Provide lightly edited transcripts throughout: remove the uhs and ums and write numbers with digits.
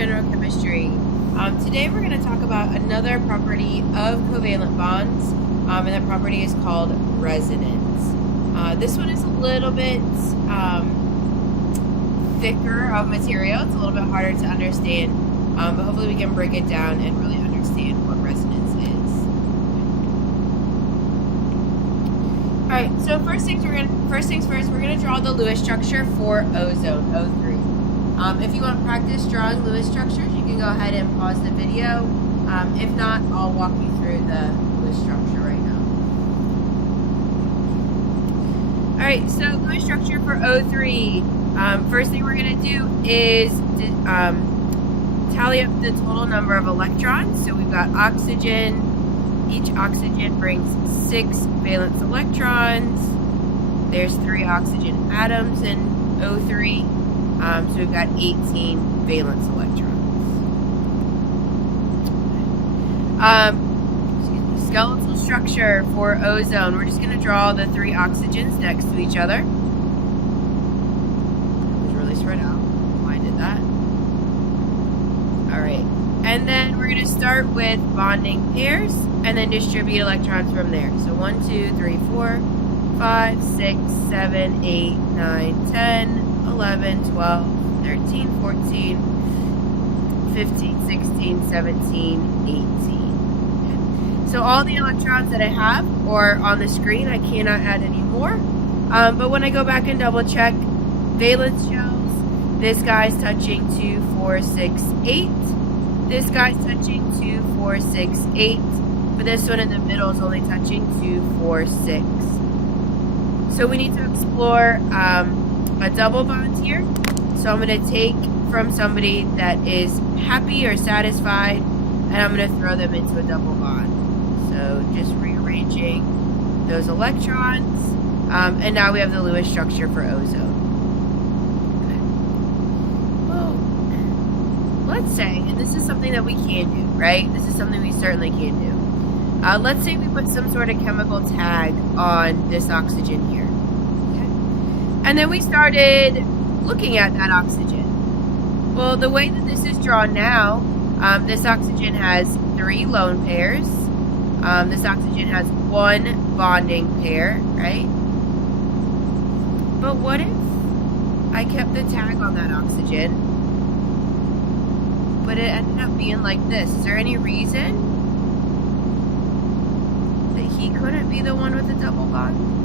general chemistry. Today we're going to talk about another property of covalent bonds, and that property is called resonance. This one is a little bit thicker of material. It's a little bit harder to understand, but hopefully we can break it down and really understand what resonance is. All right, so first things first, we're going to draw the Lewis structure for ozone, O3. If you want to practice drawing Lewis structures, you can go ahead and pause the video. If not, I'll walk you through the Lewis structure right now. All right, so Lewis structure for O3. First thing we're going to do is tally up the total number of electrons. So we've got oxygen. Each oxygen brings 6 valence electrons. There's 3 oxygen atoms in O3. So we've got 18 valence electrons. Skeletal structure for ozone. We're just going to draw the 3 oxygens next to each other. It was really spread out. Why I did that. Alright. And then we're going to start with bonding pairs and then distribute electrons from there. So 1, 2, 3, 4, 5, 6, 7, 8, 9, 10, 11, 12, 13, 14, 15, 16, 17, 18. So all the electrons that I have are on the screen. I cannot add any more. But when I go back and double check, valence shows this guy's touching 2, 4, 6, 8. This guy's touching 2, 4, 6, 8. But this one in the middle is only touching 2, 4, 6. So we need to explore a double bond here. So I'm going to take from somebody that is happy or satisfied, and I'm going to throw them into a double bond. So just rearranging those electrons, and now we have the Lewis structure for ozone. Okay. Well, let's say, and this is something that we can do, right? This is something we certainly can do. Let's say we put some sort of chemical tag on this oxygen here. And then we started looking at that oxygen. Well, the way that this is drawn now, this oxygen has 3 lone pairs. This oxygen has 1 bonding pair, right? But what if I kept the tag on that oxygen, but it ended up being like this? Is there any reason that he couldn't be the one with the double bond?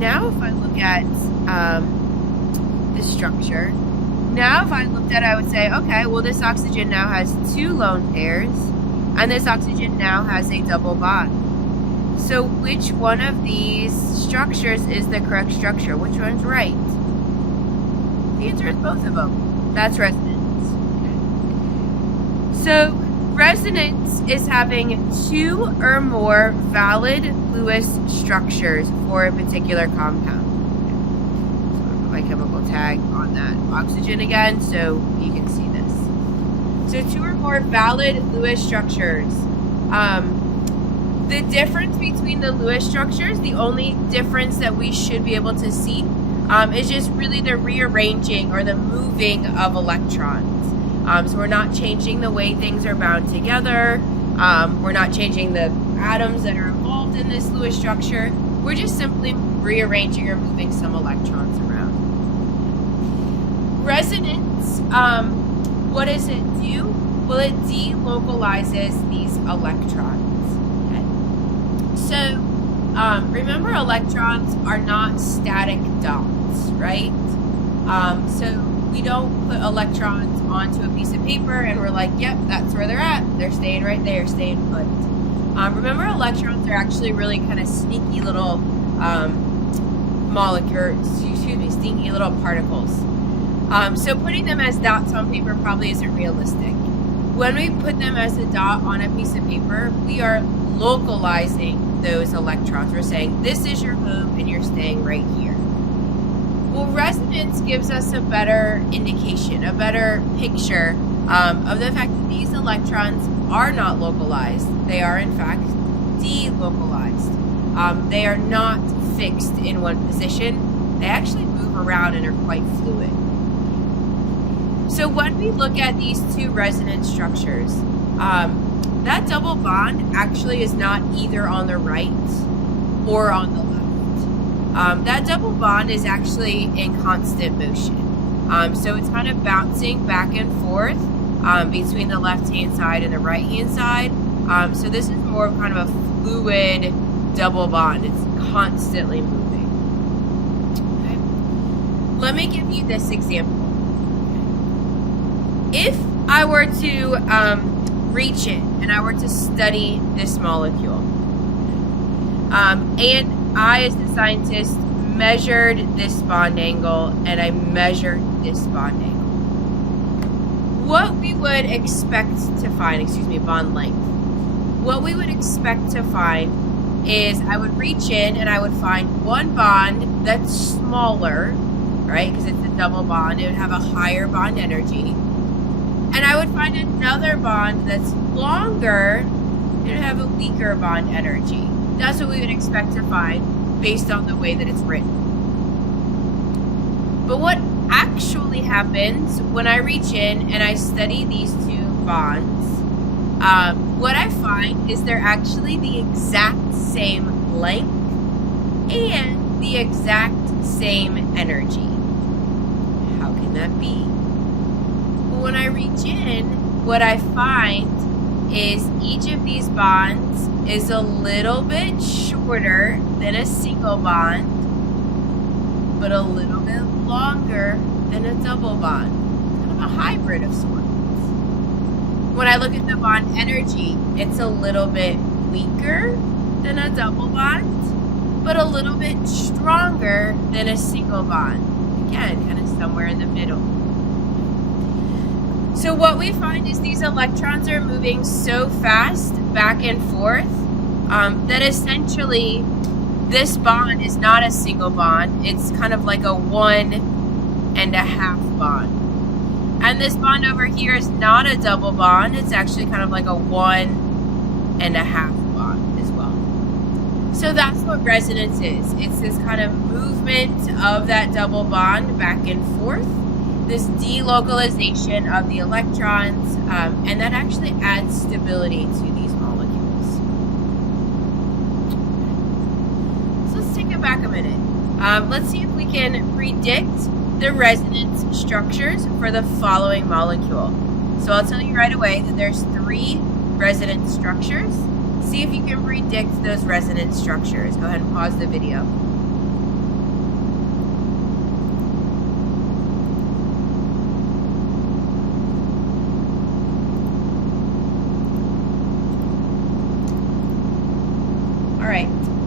Now if I look at the structure, now if I looked at it, I would say, okay, well this oxygen now has 2 lone pairs, and this oxygen now has a double bond. So which one of these structures is the correct structure? Which one's right? The answer is both of them. That's resonance. So resonance is having 2 or more valid Lewis structures for a particular compound. So I'm going to put my chemical tag on that oxygen again so you can see this. So 2 or more valid Lewis structures. The difference between the Lewis structures, the only difference that we should be able to see is just really the rearranging or the moving of electrons. So we're not changing the way things are bound together. We're not changing the atoms that are involved in this Lewis structure. We're just simply rearranging or moving some electrons around. Resonance, what does it do? Well, it delocalizes these electrons. Okay? So remember, electrons are not static dots, right? So we don't put electrons onto a piece of paper and we're like, yep, that's where they're at. They're staying right there, staying put. Remember, electrons are actually really kind of sneaky little sneaky little particles. So putting them as dots on paper probably isn't realistic. When we put them as a dot on a piece of paper, we are localizing those electrons. We're saying, this is your home and you're staying right here. Well, resonance gives us a better indication, a better picture of the fact that these electrons are not localized. They are, in fact, delocalized. They are not fixed in one position. They actually move around and are quite fluid. So when we look at these two resonance structures, that double bond actually is not either on the right or on the left. That double bond is actually in constant motion. So it's kind of bouncing back and forth between the left-hand side and the right-hand side. So this is more of kind of a fluid double bond. It's constantly moving. Okay. Let me give you this example. If I were to reach in and I were to study this molecule, and I, as the scientist, measured this bond angle and I measured this bond angle, what we would expect to find, bond length, what we would expect to find is I would reach in and I would find one bond that's smaller, right, because it's a double bond, it would have a higher bond energy. And I would find another bond that's longer, it would have a weaker bond energy. That's what we would expect to find based on the way that it's written. But what actually happens when I reach in and I study these two bonds, what I find is they're actually the exact same length and the exact same energy. How can that be? When I reach in, what I find is each of these bonds is a little bit shorter than a single bond, but a little bit longer than a double bond. Kind of a hybrid of sorts. When I look at the bond energy, it's a little bit weaker than a double bond, but a little bit stronger than a single bond. Again, kind of somewhere in the middle. So what we find is these electrons are moving so fast back and forth that essentially this bond is not a single bond. It's kind of like a 1.5 bond. And this bond over here is not a double bond. It's actually kind of like a 1.5 bond as well. So that's what resonance is. It's this kind of movement of that double bond back and forth. This delocalization of the electrons, and that actually adds stability to these molecules. So let's take it back a minute. Let's see if we can predict the resonance structures for the following molecule. So I'll tell you right away that there's 3 resonance structures. See if you can predict those resonance structures. Go ahead and pause the video.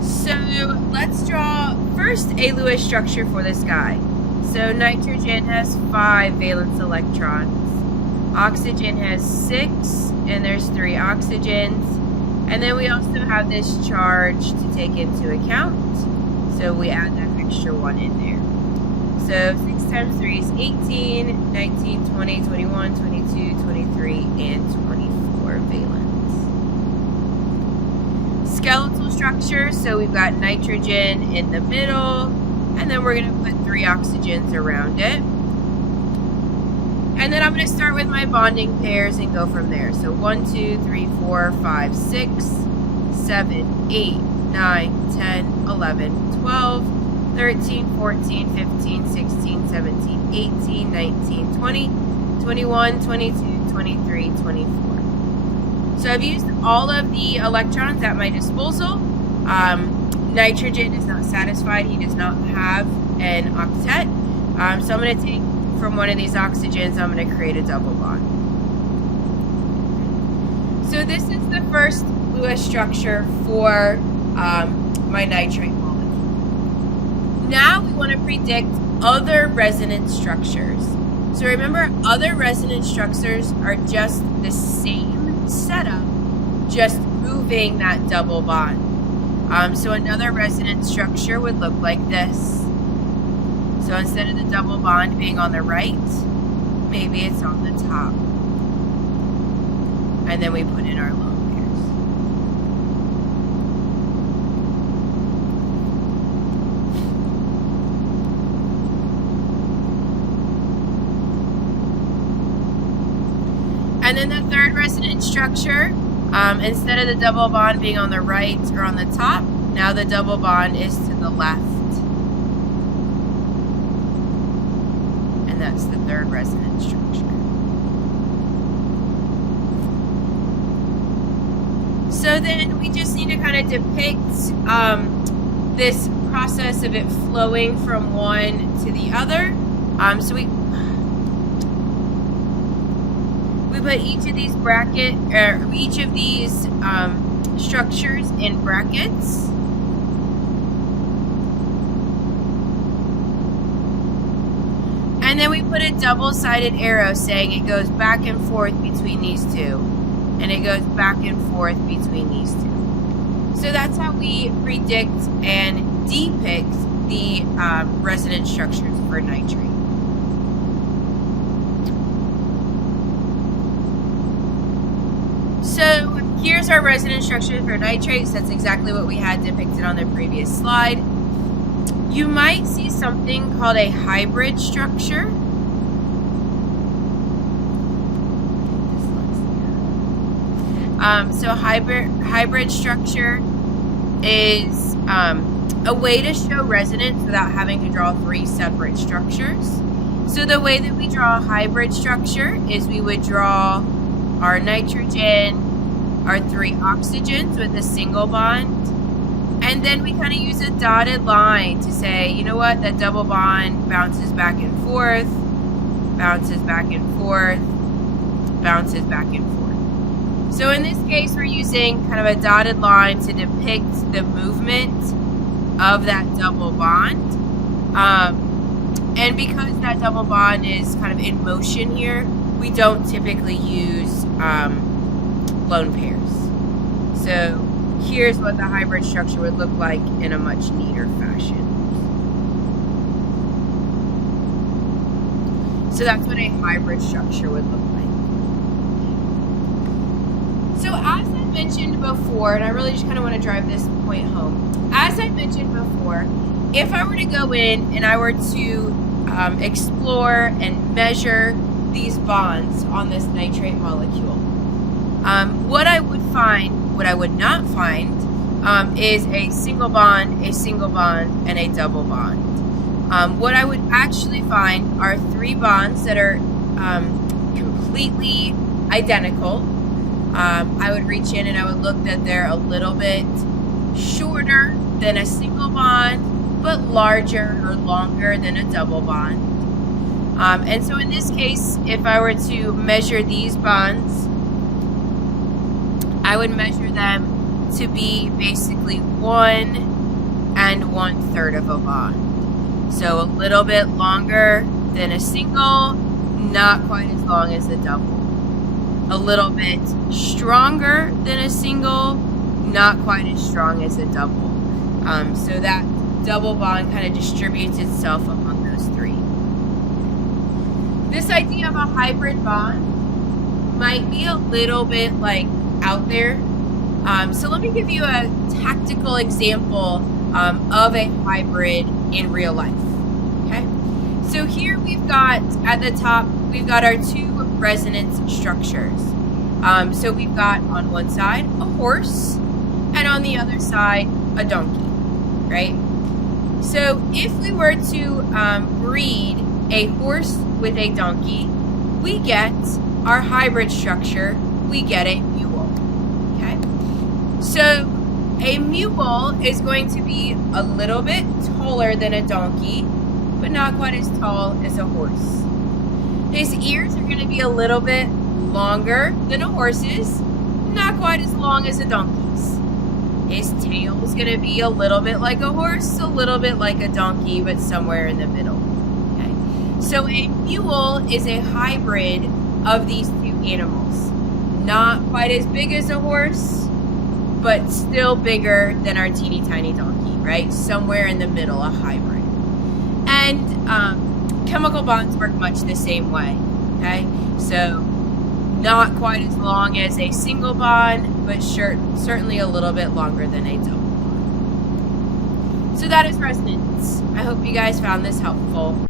So let's draw first a Lewis structure for this guy. So nitrogen has 5 valence electrons. Oxygen has 6, and there's 3 oxygens. And then we also have this charge to take into account. So we add that extra 1 in there. So 6 times 3 is 18, 19, 20, 21, 22, 23, and 24 valence. Skeletal structure, so we've got nitrogen in the middle, and then we're going to put 3 oxygens around it. And then I'm going to start with my bonding pairs and go from there. So 1, 2, 3, 4, 5, 6, 7, 8, 9, 10, 11, 12, 13, 14, 15, 16, 17, 18, 19, 20, 21, 22, 23, 24. So I've used all of the electrons at my disposal. Nitrogen is not satisfied. He does not have an octet. So I'm going to take from one of these oxygens, I'm going to create a double bond. So this is the first Lewis structure for my nitrate molecule. Now we want to predict other resonance structures. So remember, other resonance structures are just the same setup, just moving that double bond. So another resonance structure would look like this. So instead of the double bond being on the right, maybe it's on the top. And then we put in our lone And then the third resonance structure, instead of the double bond being on the right or on the top, now the double bond is to the left. And that's the third resonance structure. So then we just need to kind of depict this process of it flowing from one to the other. So we put each of these structures in brackets. And then we put a double-sided arrow saying it goes back and forth between these two. And it goes back and forth between these two. So that's how we predict and depict the resonance structures for nitrate. So here's our resonance structure for nitrates. That's exactly what we had depicted on the previous slide. You might see something called a hybrid structure. So hybrid structure is a way to show resonance without having to draw three separate structures. So the way that we draw a hybrid structure is we would draw our nitrogen, our three oxygens with a single bond, and then we kind of use a dotted line to say, you know what, that double bond bounces back and forth, bounces back and forth, bounces back and forth. So in this case, we're using kind of a dotted line to depict the movement of that double bond. And because that double bond is kind of in motion here, we don't typically use lone pairs. So here's what the hybrid structure would look like in a much neater fashion. So that's what a hybrid structure would look like. So as I mentioned before, and I really just kind of want to drive this point home. As I mentioned before, if I were to go in and I were to explore and measure these bonds on this nitrate molecule, what I would not find is a single bond, and a double bond. What I would actually find are three bonds that are completely identical. I would reach in and I would look that they're a little bit shorter than a single bond, but larger or longer than a double bond. And so in this case, if I were to measure these bonds, I would measure them to be basically 1 1/3 of a bond. So a little bit longer than a single, not quite as long as a double. A little bit stronger than a single, not quite as strong as a double. So that double bond kind of distributes itself among those three. This idea of a hybrid bond might be a little bit like out there. So let me give you a tactical example of a hybrid in real life. Okay. So here we've got at the top, we've got our two resonance structures. So we've got on one side a horse and on the other side a donkey, right? So if we were to breed a horse with a donkey, we get our hybrid structure, we get a mule, okay? So a mule is going to be a little bit taller than a donkey, but not quite as tall as a horse. His ears are going to be a little bit longer than a horse's, not quite as long as a donkey's. His tail is going to be a little bit like a horse, a little bit like a donkey, but somewhere in the middle. Okay? So a mule is a hybrid of these two animals. Not quite as big as a horse, but still bigger than our teeny tiny donkey, right? Somewhere in the middle, a hybrid. And chemical bonds work much the same way, okay? So not quite as long as a single bond, but certainly a little bit longer than a double bond. So that is resonance. I hope you guys found this helpful.